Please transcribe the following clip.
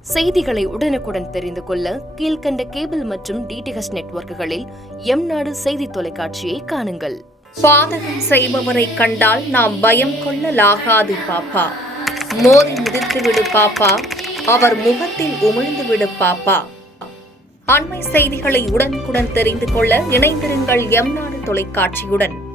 செய்திகளை உடனுக்குடன் தெரிந்து கொள்ள கீழ்கண்ட கேபிள் மற்றும் டிடிஎச் நெட்வொர்க்குகளில் எம் நாடு செய்தி தொலைக்காட்சியை காணுங்கள். பாதகம் செய்பவரை கண்டால் நாம் பயம் கொள்ளலாகாது பாப்பா. மோதி மிதித்துவிடு பாப்பா, அவர் முகத்தில் உமிழ்ந்துவிடு பாப்பா. அண்மை செய்திகளை உடனுக்குடன் தெரிந்து கொள்ள இணைந்திருங்கள் எம் நாடு தொலைக்காட்சியுடன்.